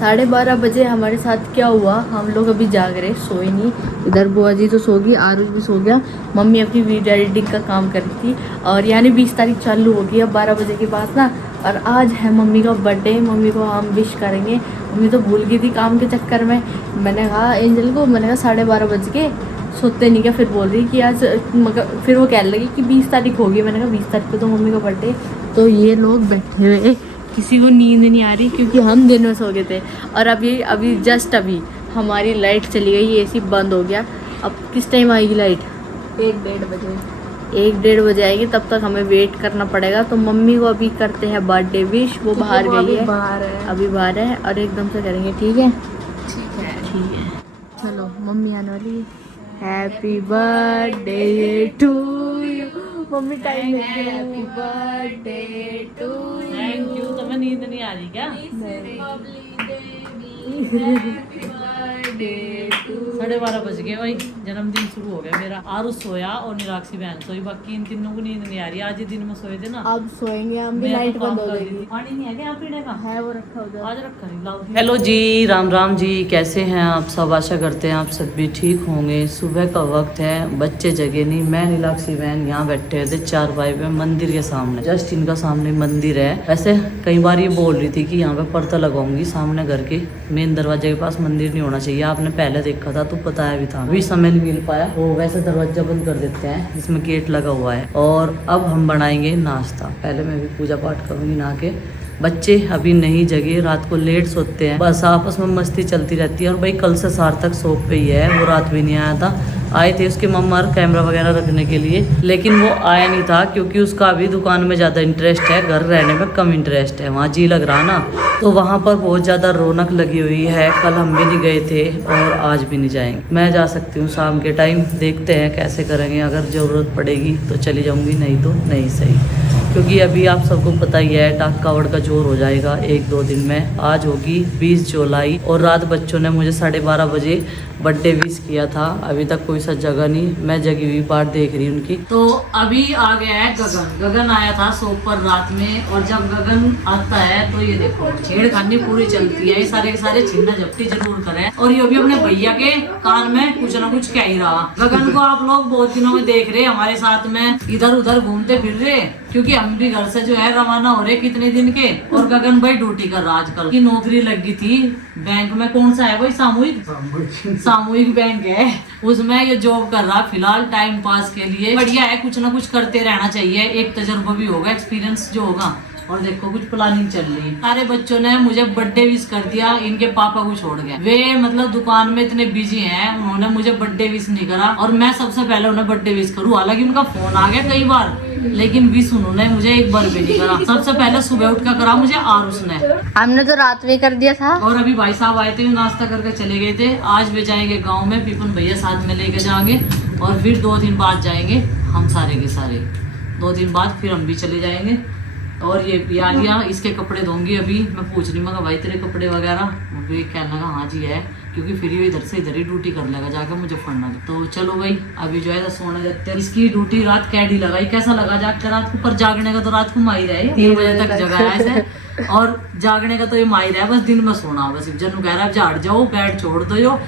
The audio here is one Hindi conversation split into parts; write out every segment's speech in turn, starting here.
12:30 बजे हमारे साथ क्या हुआ, हम लोग अभी जाग रहे, सोए नहीं। इधर बुआ जी तो सो गई, आरुष भी सो गया, मम्मी अपनी वीडियो एडिटिंग का काम कर रही थी। और यानी 20 तारीख चालू होगी अब 12 बजे के बाद ना। और आज है मम्मी का बर्थडे, मम्मी को हम विश करेंगे। मम्मी तो भूल गई थी काम के चक्कर में। मैंने कहा एंजल को, मैंने कहा 12:30 बज के सोते नहीं क्या, फिर बोल रही कि आज, मगर फिर वो कहने लगी कि 20 तारीख होगी। मैंने कहा 20 तारीख को तो मम्मी का बर्थडे। तो ये लोग बैठे हुए, किसी को नींद नहीं आ रही क्योंकि हम दिन में सो गए थे। और अभी जस्ट अभी हमारी लाइट चली गई, एसी बंद हो गया। अब किस टाइम आएगी लाइट? 1-1:30 बजे। 1-1:30 बजे आएगी, तब तक हमें वेट करना पड़ेगा। तो मम्मी को अभी करते हैं बर्थडे विश, वो बाहर गई है, अभी बाहर है, और एकदम से करेंगे। ठीक है, ठीक है। चलो मम्मी आने वाली है। Happy birthday to you. Mummy time happy birthday to you. Thank you. तुम्हें नींद नहीं आ रही क्या? 12:30 बज गए भाई, जन्मदिन शुरू हो गया मेरा। आरुष सोया और निराक्षी बहन सोई, बाकी इन तीनों को नींद नहीं आ रही। आज ही दिन में सोए थे ना, अब सोएंगे हम भी, मैं लाइट तो बंद काम हो कर जाएगी। रही थी। पानी नहीं है क्या पीने का? है वो रखा उधर। आज रखा नहीं, लाओ। हेलो जी, राम राम जी, कैसे हैं आप सब? आशा करते हैं आप सब भी ठीक होंगे। सुबह का वक्त है, बच्चे जगे नहीं। मैं नीलाक्षी बहन यहाँ बैठे थे चारपाई पे मंदिर के सामने, जस्ट इनका सामने मंदिर है। वैसे कई बार ये बोल रही थी कि यहाँ पे पर्दा लगाऊंगी सामने घर के मेन दरवाजे के पास, मंदिर नहीं होना चाहिए। आपने पहले देखा था तो बताया भी था, अभी समय नहीं मिल पाया। वो वैसे दरवाजा बंद कर देते हैं, इसमें गेट लगा हुआ है। और अब हम बनाएंगे नाश्ता। पहले मैं भी पूजा पाठ करूंगी नहा के। बच्चे अभी नहीं जगे, रात को लेट सोते हैं, बस आपस में मस्ती चलती रहती है। और भाई कल से सार्थक शॉप पे ही है, वो रात भी नहीं आया था। आए थे उसके मम्मा कैमरा वगैरह रखने के लिए, लेकिन वो आया नहीं था क्योंकि उसका अभी दुकान में ज़्यादा इंटरेस्ट है, घर रहने में कम इंटरेस्ट है। वहाँ जी लग रहा ना, तो वहाँ पर बहुत ज़्यादा रौनक लगी हुई है। कल हम भी नहीं गए थे और आज भी नहीं जाएंगे। मैं जा सकती हूँ शाम के टाइम, देखते हैं कैसे करेंगे। अगर ज़रूरत पड़ेगी तो चली जाऊँगी, नहीं तो नहीं सही। क्योंकि अभी आप सबको पता ही है डाक कावड़ का जोर हो जाएगा 1-2 दिन में। आज होगी 20 जुलाई और रात बच्चों ने मुझे 12:30 बजे बर्थडे विश किया था। अभी तक कोई सा जगह नहीं, मैं जगी हुई बात देख रही उनकी। तो अभी आ गया है गगन आया था शॉप पर रात में। और जब गगन आता है तो ये देखो छेड़खानी पूरी चलती है, सारे के सारे छीना झपटी जरूर करे। और ये भी अपने भैया के कान में कुछ ना कुछ कह ही रहा। गगन को आप लोग बहुत दिनों में देख रहे हमारे साथ में इधर उधर घूमते फिर रहे, क्योंकि हम भी घर से जो है रवाना हो रहे कितने दिन के। और गगन भाई ड्यूटी कर रहा आजकल की, नौकरी लगी थी बैंक में। कौन सा है भाई? सामूहिक बैंक है, उसमें ये जॉब कर रहा फिलहाल टाइम पास के लिए। बढ़िया है, कुछ ना कुछ करते रहना चाहिए, एक तजुर्बा भी होगा, एक्सपीरियंस जो होगा। और देखो कुछ प्लानिंग चल रही है। सारे बच्चों ने मुझे बर्थडे विश कर दिया, इनके पापा को छोड़ गए। वे मतलब दुकान में इतने बिजी हैं, उन्होंने मुझे बर्थडे विश नहीं करा। और मैं सबसे पहले उन्हें बर्थडे विश करूँ, हालांकि उनका फोन आ गया कई बार, लेकिन विश उन्होंने मुझे एक बार भी नहीं करा। सबसे पहले सुबह उठ कर करा मुझे आरुष ने, हमने तो रात में कर दिया था। और अभी भाई साहब आए थे, नाश्ता करके चले गए थे। आज वे जाएंगे गाँव में, पिपन भैया साथ में लेके जाएंगे। और फिर 2 दिन बाद जाएंगे हम सारे के सारे। 2 दिन बाद फिर हम भी चले जाएंगे। और ये पियालियाँ इसके कपड़े धोंगी। अभी मैं पूछ रही मैं भाई तेरे कपड़े वगैरह, वो कहने लगा हाँ जी है, क्योंकि फिर ये इधर से इधर ही ड्यूटी कर लेगा जाकर, मुझे पढ़ना। तो चलो भाई अभी जो है सोने देते हैं। इसकी ड्यूटी रात कैडी लगाई, कैसा लगा जागते रात को? पर जागने का तो रात को माही रहे, 3 बजे तक जगाया ऐसे। और जागने का तो ये माही रहा है, बस दिन में सोना। बस जन्नू कह रहा है झाड़ जाओ, बेड छोड़ दो यो,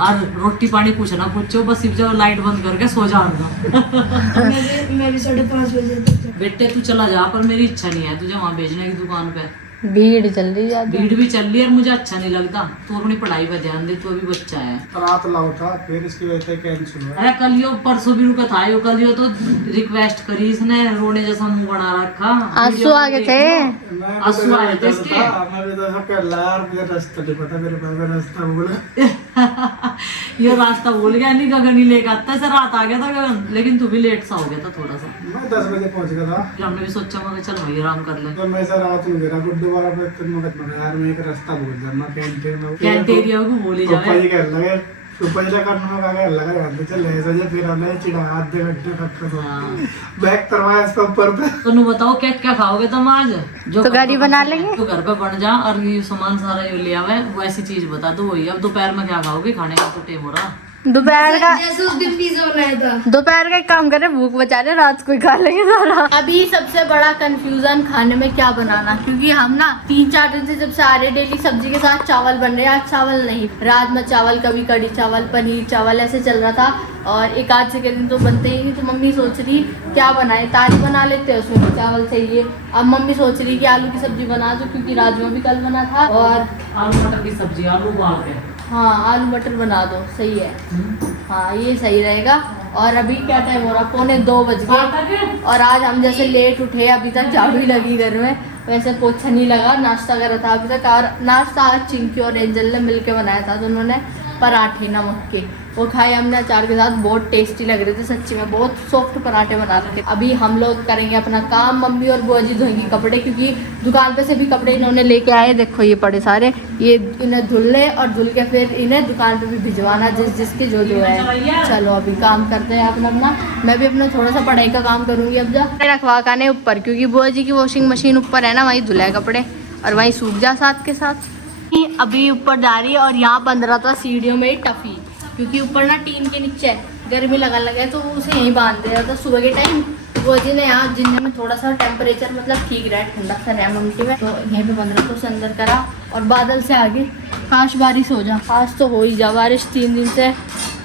और रोटी पानी कुछ ना पूछो, बस सिर्फ जाओ लाइट बंद करके सो जाओ। मेरी 5:30 बजे तक। बेटे तू चला जा, पर मेरी इच्छा नहीं है तुझे वहाँ भेजने की दुकान पे। भीड़ चल रही है, भीड़ भी चल रही है और मुझे अच्छा नहीं लगता। तू अपनी पढ़ाई पे ध्यान दे, तू अभी बच्चा है। रात लाओ था, फिर इसकी वजह से कैंसिल हुआ। अरे कल यो परसों भी रुका था, यो कल यो तो रिक्वेस्ट करी इसने, रोने जैसा मुंह बना रखा। आंसू आ गए थे, आंसू आ रहे थे इसके। मैं भी तो ऐसा कर रहा यार, मुझे रास्ता नहीं पता, मेरे पास में रास्ता बोला। ये रास्ता भूल गया, नहीं गगन ही लेकर आता है। रात आ गया था गगन, लेकिन तू भी लेट सा हो गया था थोड़ा सा। मैं 10 बजे पहुंच गया था। फिर हमने भी सोचा मगर चल भाई आराम कर ले। तो मैं ऐसा रात में गिरा गुड्डू वाला पे, तो मैं यार मैं एक रास्ता भूल गया, मैं कैंटेरिया को भूल ही जाए। ये कर लगे तो पहले करने में कहा लगा यार चल ऐसा जे, फिर हमने चिढ़ा आधे घंटे तक बैग करवाया इसके ऊपर पे। तो बताओ क्या क्या खाओगे तुम आज? जो तो गाड़ी बना लेंगे, तो घर पे बन जा। और ये सामान सारा ये ले आवे, वो ऐसी चीज बता दो वही। अब दोपहर में क्या खाओगे? खाने का तो टाइम हो रहा। दोपहर का जैसे उस दिन पिज्जा बनाया था। दोपहर का एक काम करे, भूख बचा ले, रात को ही खा लेंगे सारा। अभी सबसे बड़ा कंफ्यूजन खाने में क्या बनाना, क्योंकि हम ना 3-4 दिन से जब से आ रहे डेली सब्जी के साथ चावल बन रहे हैं। आज चावल नहीं, राजमा चावल, कभी कड़ी चावल, पनीर चावल ऐसे चल रहा था। और एक आध से के दिन तो बनते ही नहीं, तो मम्मी सोच रही क्या बनाए, तारी बना लेते हैं, उसमें भी चावल चाहिए। अब मम्मी सोच रही कि आलू की सब्जी बना दो, क्योंकि राजमा भी कल बना था। और आलू मटर की सब्जी, आलू उबाल के। हाँ, आलू मटर बना दो, सही है। हाँ, ये सही रहेगा। और अभी क्या टाइम हो रहा, 1:45 बज गए। और आज हम जैसे लेट उठे, अभी तक झाड़ू ही लगी घर में, वैसे पोछा नहीं लगा, नाश्ता करा था अभी तक। और नाश्ता आज चिंकी और एंजल ने मिलके बनाया था, तो उन्होंने पराठे नमक के वो खाए हमने अचार के साथ, बहुत टेस्टी लग रहे थे सच्ची में, बहुत सॉफ्ट पराठे बना रखे। अभी हम लोग करेंगे अपना काम, मम्मी और बुआ जी धोएंगी कपड़े, क्योंकि दुकान पे से भी कपड़े इन्होंने लेके आए। देखो ये पड़े सारे, ये इन्हें धुलने और धुल के फिर इन्हें दुकान पे भी भिजवाना, जिसके जो है। चलो अभी काम करते हैं अपना। मैं भी अपना थोड़ा सा पढ़ाई का काम करूँगी अब। जा रखवा खाने ऊपर, क्योंकि बुआ जी की वॉशिंग मशीन ऊपर है ना, वहीं धुलाए कपड़े और वहीं सूख जा साथ के साथ। अभी ऊपर जा रही है और यहाँ बंद रहा था सीढ़ियों में टफी, क्योंकि ऊपर ना टीन के नीचे गर्मी लगने लगे, तो उसे यहीं बांध दिया था सुबह के टाइम। वो जी ने यहाँ जिन्हें में थोड़ा सा टेम्परेचर मतलब ठीक रहा है, ठंडा सा रहा मम्मी में, तो यहीं पे बंद रहा, तो उसे अंदर करा। और बादल से आगे काश बारिश हो जा, आज तो हो ही जा बारिश। 3 दिन से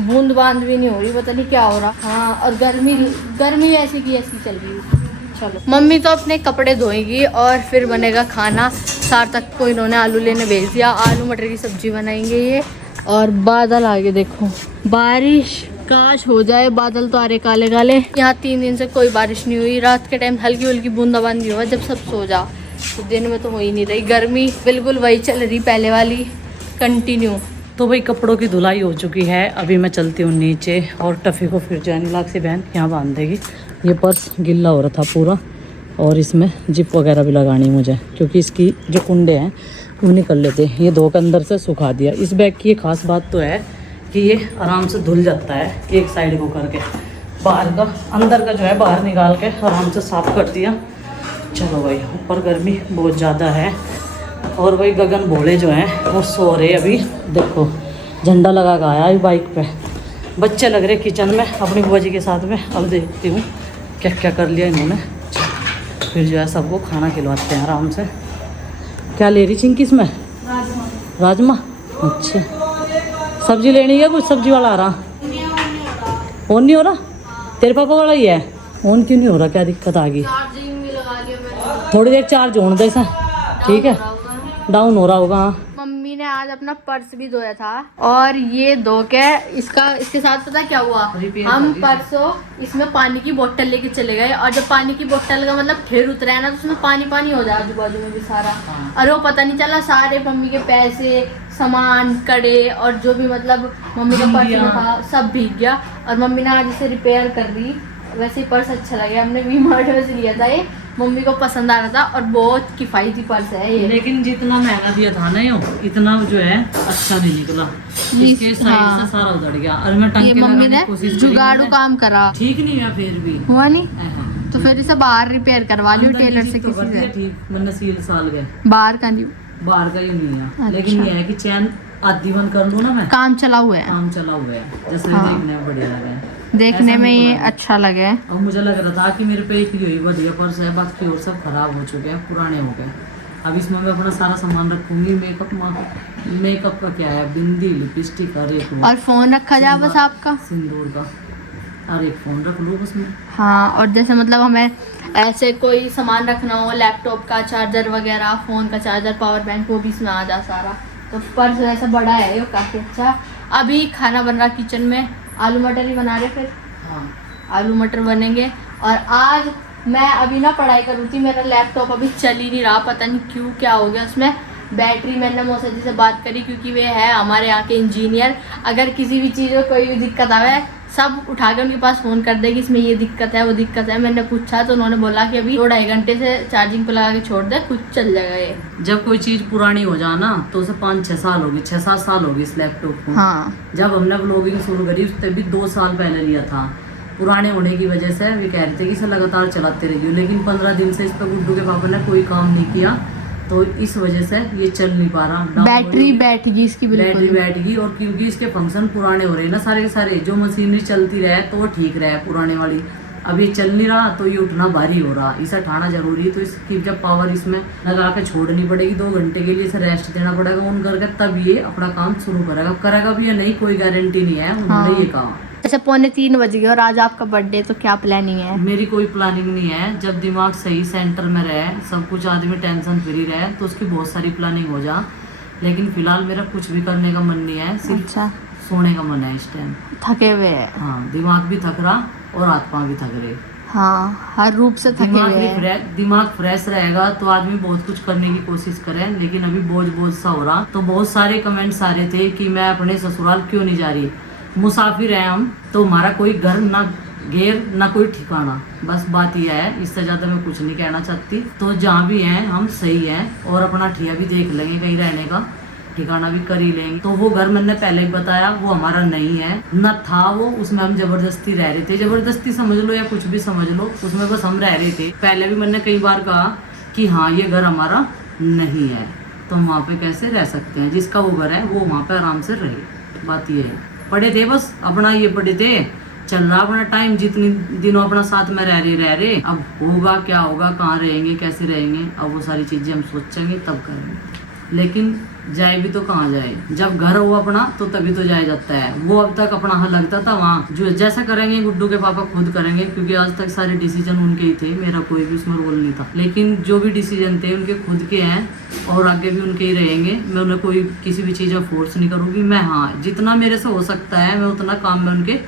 बूंद बांद भी नहीं हो रही, पता नहीं क्या हो रहा। हाँ, और गर्मी ऐसी की ऐसी चल रही है। चलो मम्मी तो अपने कपड़े धोएगी और फिर बनेगा खाना। सार्थक को इन्होंने आलू लेने भेज दिया, आलू मटर की सब्जी बनाएंगे ये। और बादल आगे देखो, बारिश काश हो जाए, बादल तो आ रहे काले काले। यहाँ 3 दिन से कोई बारिश नहीं हुई, रात के टाइम हल्की हल्की बूंदाबांदी हुआ जब सब सो जा, तो दिन में तो हो ही नहीं रही। गर्मी बिल्कुल वही चल रही पहले वाली, कंटिन्यू। तो भाई कपड़ों की धुलाई हो चुकी है, अभी मैं चलती हूँ नीचे और टफ़ी को फिर जो है नीलाक्षी बहन यहाँ बांध देगी। ये पर्स गिल्ला हो रहा था पूरा, और इसमें जिप वगैरह भी लगानी मुझे, क्योंकि इसकी जो कुंडे हैं वो निकल लेते हैं। ये धो के अंदर से सुखा दिया। इस बैग की एक खास बात तो है कि ये आराम से धुल जाता है, एक साइड को करके, बाहर का अंदर का जो है बाहर निकाल के आराम से साफ़ कर दिया। चलो भाई, ऊपर गर्मी बहुत ज़्यादा है, और भाई गगन भोले जो हैं वो सो रहे अभी। देखो झंडा लगा के आया है बाइक पे, बच्चे लग रहे किचन में अपनी बुआ जी के साथ में। अब देखती हूँ क्या क्या कर लिया इन्होंने, फिर जो है सबको खाना खिलवाते हैं आराम से। क्या ले रही चिंकी इसमें? राजमा। अच्छा, सब्जी लेनी है? कुछ सब्जी वाला आ रहा? ऑन नहीं हो रहा? तेरे पापा वाला ही है, ऑन क्यों नहीं हो रहा? क्या दिक्कत आ गई? थोड़ी देर चार्ज होने दे इसे, ठीक है, डाउन हो रहा होगा। मम्मी ने आज अपना पर्स भी धोया था, और ये धो के इसके साथ पता क्या हुआ, हम परसों इसमें पानी की बोतल लेके चले गए, और जब पानी की बोतल का मतलब ढेर उतरा है ना, तो उसमें पानी पानी हो जाए आजू बाजू में भी सारा। और वो पता नहीं चला, सारे मम्मी के पैसे, सामान, कड़े और जो भी मतलब मम्मी का पर्स में था सब भीग गया। और मम्मी ने आज इसे रिपेयर कर दी। वैसे ही पर्स अच्छा लगा, हमने वी-मार्ट में से लिया था ये, मम्मी को पसंद आ रहा था, और बहुत किफ़ायती पर्स है ये। लेकिन जितना महंगा दिया था ना ये, इतना जो है अच्छा नहीं निकला, इसके साइड से सारा उधड़ गया। और मैं टंकी मम्मी लगाने ने की कोशिश जुगाड़ू काम करा, ठीक नहीं हुआ, फिर भी हुआ नहीं, तो फिर इसे बाहर रिपेयर करवा लियो टेलर से किसी से। ठीक, मैंने सील साल गए, बाहर का नहीं, बाहर का ही नहीं है। अच्छा। लेकिन ये है कि चैन आधी बंद कर लूँ ना मैं, काम चला हुआ है, काम चला हुआ है, जैसे हाँ। देखने में बढ़िया लगा है, देखने में ये अच्छा लगे। और मुझे लग रहा था कि मेरे पे एक ही बढ़िया पर्स है, बाकी और सब खराब हो चुके हैं, पुराने हो गए। अब इसमें मैं अपना सारा सामान रखूंगी। मेकअप का क्या है, बिंदी, लिपस्टिक, और एक और फोन रखा जाए बस आपका, सिंदूर का, और एक फोन रख लो बस में। हाँ, और जैसे मतलब हमें ऐसे कोई सामान रखना हो, लैपटॉप का चार्जर वगैरह, फ़ोन का चार्जर, पावर बैंक, वो भी इसमें आ जा सारा। तो पर्स ऐसा बड़ा है ये, काफ़ी अच्छा। अभी खाना बन रहा किचन में, आलू मटर ही बना रहे, फिर हाँ, आलू मटर बनेंगे। और आज मैं अभी ना पढ़ाई कर रही थी, मेरा लैपटॉप अभी चल ही नहीं रहा, पता नहीं क्यों, क्या हो गया उसमें। बैटरी, मैंने मौसा जी से बात करी, क्योंकि वे है हमारे यहाँ के इंजीनियर, अगर किसी भी चीज़ में कोई भी दिक्कत आवे सब उठा के उनके पास फ़ोन कर देगी, इसमें ये दिक्कत है वो दिक्कत है। मैंने पूछा तो उन्होंने बोला कि अभी 2-2.5 घंटे से चार्जिंग पे लगा के छोड़ दे, कुछ चल जाएगा ये। जब कोई चीज़ पुरानी हो जाए ना, तो उसे 5-6 साल होगी, 6-7 साल होगी इस लैपटॉप को। हाँ, जब हमने व्लॉगिंग शुरू करी उस तब भी 2 साल पहले लिया था। पुराने होने की वजह से वे कह रहे थे कि इसे लगातार चलाते रहिए, लेकिन 15 दिन से इस पर गुड्डू के पापा ने कोई काम नहीं किया, तो इस वजह से ये चल नहीं पा रहा। डाउन बैटरी हो गई। बैठ गई इसकी बैटरी बिल्कुल। बैठ गई, और क्योंकि इसके फंक्शन पुराने हो रहे हैं ना सारे के सारे, जो मशीनरी चलती रहे तो वो ठीक रहे पुराने वाली, अब ये चल नहीं रहा तो ये उठना भारी हो रहा, इसे उठाना जरूरी है। तो इसकी जब पावर इसमें लगा के छोड़नी पड़ेगी, 2 घंटे के लिए इसे रेस्ट देना पड़ेगा ऑन करके, तब ये अपना काम शुरू करेगा। करेगा भी या नहीं कोई गारंटी नहीं है, उन्होंने ये कहा। जैसे 2:45 बज गए और आज आपका बर्थडे, तो क्या प्लानिंग है? मेरी कोई प्लानिंग नहीं है। जब दिमाग सही सेंटर में रहे, सब कुछ आदमी टेंशन फ्री रहे, तो उसकी बहुत सारी प्लानिंग हो जा, लेकिन फिलहाल मेरा कुछ भी करने का मन नहीं है, सिर्फ अच्छा, सोने का मन है इस टाइम। थके हुए हैं। हाँ, दिमाग भी थक रहा और हाथ पाँव भी थक रहे। हाँ, हर रूप से थके हुए हैं। दिमाग फ्रेश रहेगा तो आदमी बहुत कुछ करने की कोशिश करे, लेकिन अभी बोझ सा हो रहा। तो बहुत सारे कमेंट्स आ रहे थे कि मैं अपने ससुराल क्यों नहीं जा रही, मुसाफिर है हम, तो हमारा कोई घर ना घेर ना कोई ठिकाना, बस बात यह है, इससे ज़्यादा मैं कुछ नहीं कहना चाहती। तो जहाँ भी हैं हम सही हैं, और अपना ठिया भी देख लेंगे, कहीं रहने का ठिकाना भी कर ही लेंगे। तो वो घर मैंने पहले ही बताया वो हमारा नहीं है, न था वो, उसमें हम जबरदस्ती रह रहे थे, जबरदस्ती समझ लो या कुछ भी समझ लो, उसमें बस हम रह रहे थे। पहले भी मैंने कई बार कहा कि हाँ ये घर हमारा नहीं है, तो हम वहाँ पे कैसे रह सकते हैं, जिसका वो घर है वो वहाँ पे आराम से रहे। बात ये है, पढ़े थे बस अपना, ये पढ़े थे, चल रहा अपना टाइम, जितने दिनों अपना साथ में रह रहे। अब होगा क्या होगा, कहाँ रहेंगे, कैसे रहेंगे, अब वो सारी चीज़ें हम सोचेंगे तब करेंगे। लेकिन जाए भी तो कहाँ जाए, जब घर हो अपना तो तभी तो जाया जाता है। वो अब तक अपना हाँ लगता था वहाँ, जो जैसा करेंगे गुड्डू के पापा खुद करेंगे, क्योंकि आज तक सारे डिसीजन उनके ही थे, मेरा कोई भी उसमें रोल नहीं था। लेकिन जो भी डिसीजन थे उनके खुद के हैं, और आगे भी उनके ही रहेंगे। मैं उन्हें कोई किसी भी चीज़ में फोर्स नहीं करूँगी। मैं हाँ जितना मेरे से हो सकता है मैं उतना काम में उनके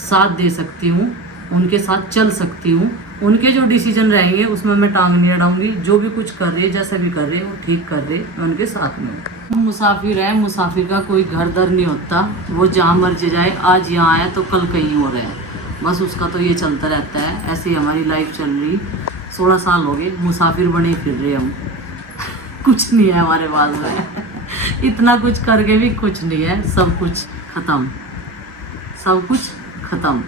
साथ दे सकती हूँ, उनके साथ चल सकती हूँ। उनके जो डिसीजन रहेंगे उसमें मैं टांग नहीं अड़ाऊंगी। जो भी कुछ कर रहे, जैसे भी कर रहे, वो ठीक कर रहे, मैं उनके साथ में हूँ। मुसाफिर है, मुसाफिर का कोई घर दर नहीं होता, वो जहाँ मर्जी जाए, आज यहाँ आया तो कल कहीं और है, बस उसका तो ये चलता रहता है। ऐसे ही हमारी लाइफ चल रही। 16 साल हो गए मुसाफिर बने फिर रहे हम कुछ नहीं है हमारे पास में इतना कुछ करके भी कुछ नहीं है, सब कुछ खत्म, सब कुछ खत्म।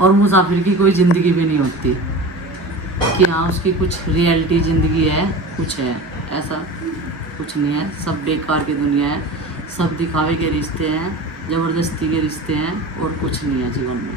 और मुसाफिर की कोई ज़िंदगी भी नहीं होती कि हाँ उसकी कुछ रियलिटी ज़िंदगी है, कुछ है, ऐसा कुछ नहीं है। सब बेकार की दुनिया है, सब दिखावे के रिश्ते हैं, ज़बरदस्ती के रिश्ते हैं, और कुछ नहीं है जीवन में।